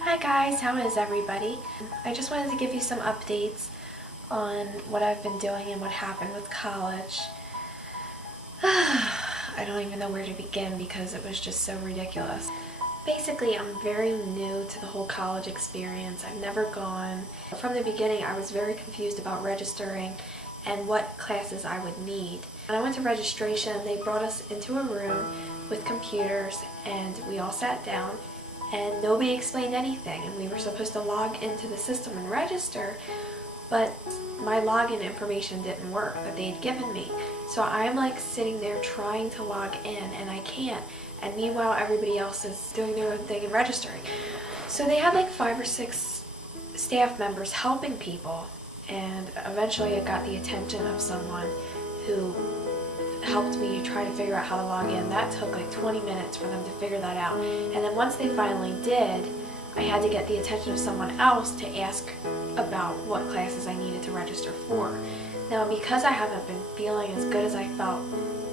Hi guys, how is everybody? I just wanted to give you some updates on what I've been doing and what happened with college. I don't even know where to begin because it was just so ridiculous. Basically, I'm very new to the whole college experience. I've never gone. From the beginning, I was very confused about registering and what classes I would need. When I went to registration, they brought us into a room with computers and we all sat down and nobody explained anything, and we were supposed to log into the system and register, but my login information didn't work that they had given me. So I'm like sitting there trying to log in and I can't, and meanwhile everybody else is doing their own thing and registering. So they had like 5 or 6 staff members helping people, and eventually I got the attention of someone who helped me try to figure out how to log in. That took like 20 minutes for them to figure that out. And then once they finally did, I had to get the attention of someone else to ask about what classes I needed to register for. Now, because I haven't been feeling as good as I felt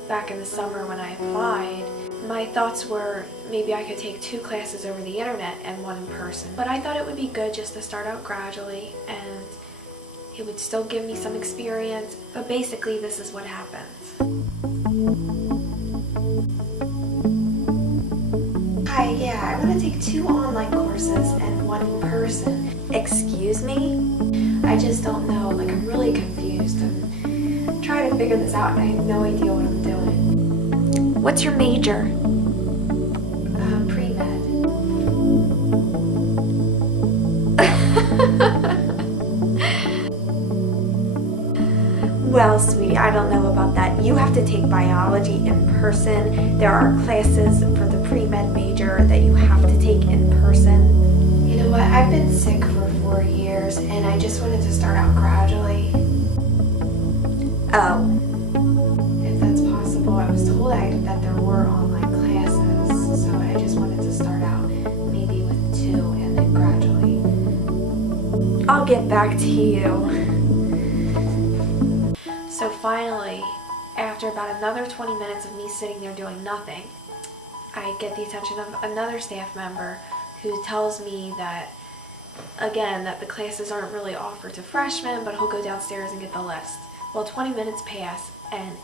back in the summer when I applied, my thoughts were maybe I could take 2 classes over the internet and 1 in person. But I thought it would be good just to start out gradually, and it would still give me some experience. But basically, this is what happens. Hi, yeah, I want to take 2 online courses and 1 in person. Excuse me? I just don't know, like I'm really confused. I'm trying to figure this out and I have no idea what I'm doing. What's your major? Pre-med. Well, sweetie, I don't know about that. You have to take biology in person. There are classes for the pre-med major that you have to take in person. You know what? I've been sick for 4 years and I just wanted to start out gradually. Oh. If that's possible, I was told that there were online classes, so I just wanted to start out maybe with 2 and then gradually. I'll get back to you. So finally, after about another 20 minutes of me sitting there doing nothing, I get the attention of another staff member who tells me that, again, that the classes aren't really offered to freshmen, but he'll go downstairs and get the list. Well, 20 minutes pass, and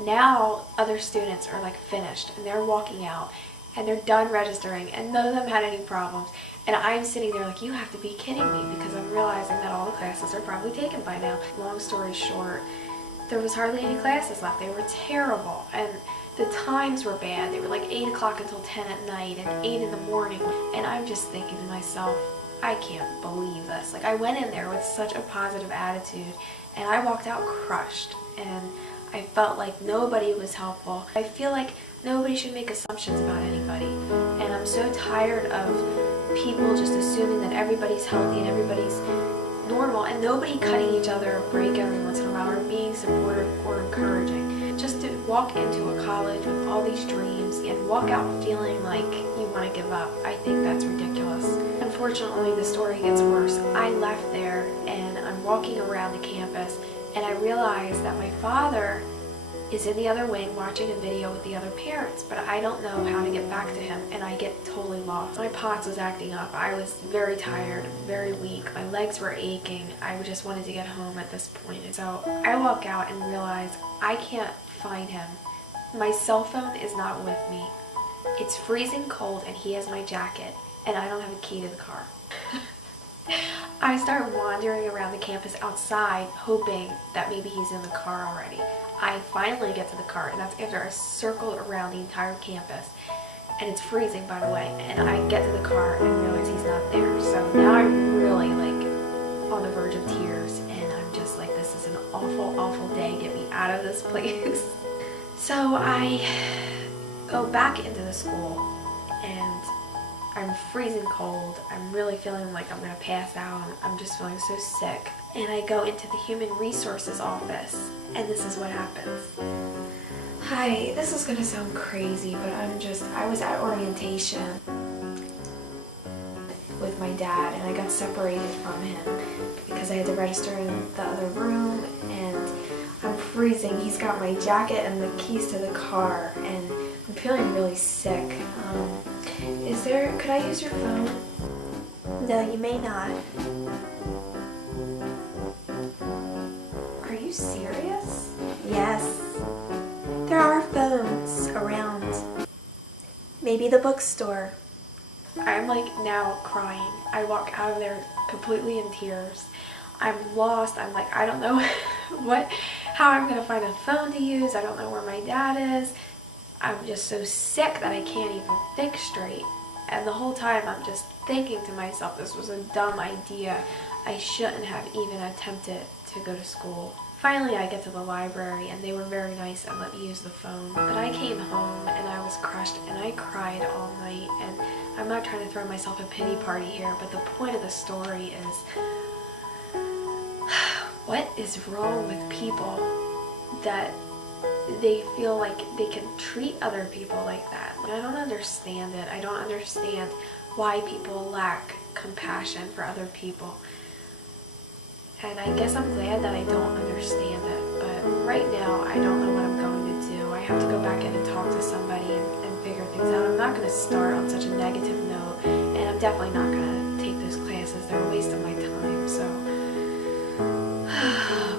now other students are like finished, and they're walking out, and they're done registering, and none of them had any problems. And I'm sitting there like, you have to be kidding me, because I'm realizing that all the classes are probably taken by now. Long story short, there was hardly any classes left. They were terrible, and the times were bad. They were like 8 o'clock until 10 at night and 8 in the morning, and I'm just thinking to myself, I can't believe this. Like, I went in there with such a positive attitude, and I walked out crushed, and I felt like nobody was helpful. I feel like nobody should make assumptions about anybody, and I'm so tired of people just assuming that everybody's healthy and everybody's normal, and nobody cutting each other a break every once in a while or being supportive or encouraging. Just to walk into a college with all these dreams and walk out feeling like you want to give up, I think that's ridiculous. Unfortunately, the story gets worse. I left there and I'm walking around the campus and I realize that my father is in the other wing watching a video with the other parents, but I don't know how to get back to him, and I get totally lost. My POTS was acting up. I was very tired, very weak. My legs were aching. I just wanted to get home at this point. And so I walk out and realize I can't find him. My cell phone is not with me. It's freezing cold and he has my jacket, and I don't have a key to the car. I start wandering around the campus outside, hoping that maybe he's in the car already. I finally get to the car, and that's after I circled around the entire campus. And it's freezing, by the way, and I get to the car and realize he's not there. So now I'm really like on the verge of tears, and I'm just like, this is an awful, awful day. Get me out of this place. So I go back into the school, and I'm freezing cold. I'm really feeling like I'm gonna pass out. I'm just feeling so sick. And I go into the Human Resources office, and this is what happens. Hi, this is gonna sound crazy, but I was at orientation with my dad, and I got separated from him because I had to register in the other room, and I'm freezing. He's got my jacket and the keys to the car, and I'm feeling really sick. could I use your phone? No, you may not. Are you serious? Yes. There are phones around. Maybe the bookstore. I'm like now crying. I walk out of there completely in tears. I'm lost. I'm like, I don't know how I'm gonna find a phone to use. I don't know where my dad is. I'm just so sick that I can't even think straight. And the whole time I'm just thinking to myself, this was a dumb idea. I shouldn't have even attempted to go to school. Finally, I get to the library and they were very nice and let me use the phone. But I came home and I was crushed and I cried all night. And I'm not trying to throw myself a pity party here, but the point of the story is, what is wrong with people that they feel like they can treat other people like that? I don't understand it. I don't understand why people lack compassion for other people. And I guess I'm glad that I don't understand it, but right now I don't know what I'm going to do. I have to go back in and talk to somebody and figure things out. I'm not going to start on such a negative note, and I'm definitely not going to take those classes. They're a waste of my time, so.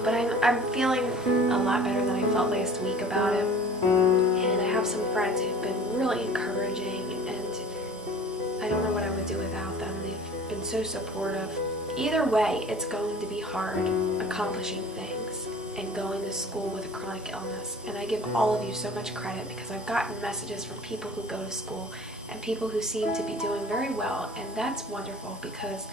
But I'm feeling a lot better than I felt last week about it, and I have some friends who've been really encouraging, and I don't know what I would do without them. They've been so supportive. Either way, it's going to be hard accomplishing things and going to school with a chronic illness. And I give all of you so much credit because I've gotten messages from people who go to school and people who seem to be doing very well. And that's wonderful because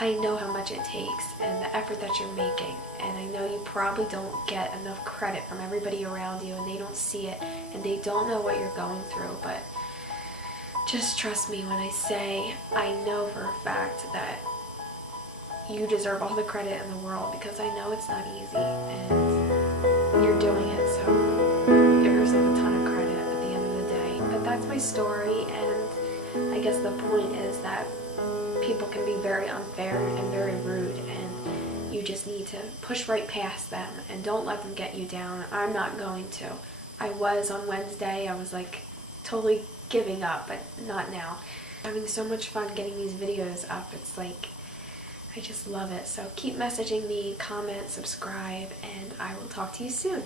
I know how much it takes and the effort that you're making. And I know you probably don't get enough credit from everybody around you and they don't see it and they don't know what you're going through. But just trust me when I say I know for a fact that you deserve all the credit in the world because I know it's not easy and you're doing it, so give yourself a ton of credit at the end of the day. But that's my story, and I guess the point is that people can be very unfair and very rude, and you just need to push right past them and don't let them get you down. I'm not going to. I was on Wednesday. I was like totally giving up, but not now. I'm having so much fun getting these videos up. It's like, I just love it. So keep messaging me, comment, subscribe, and I will talk to you soon.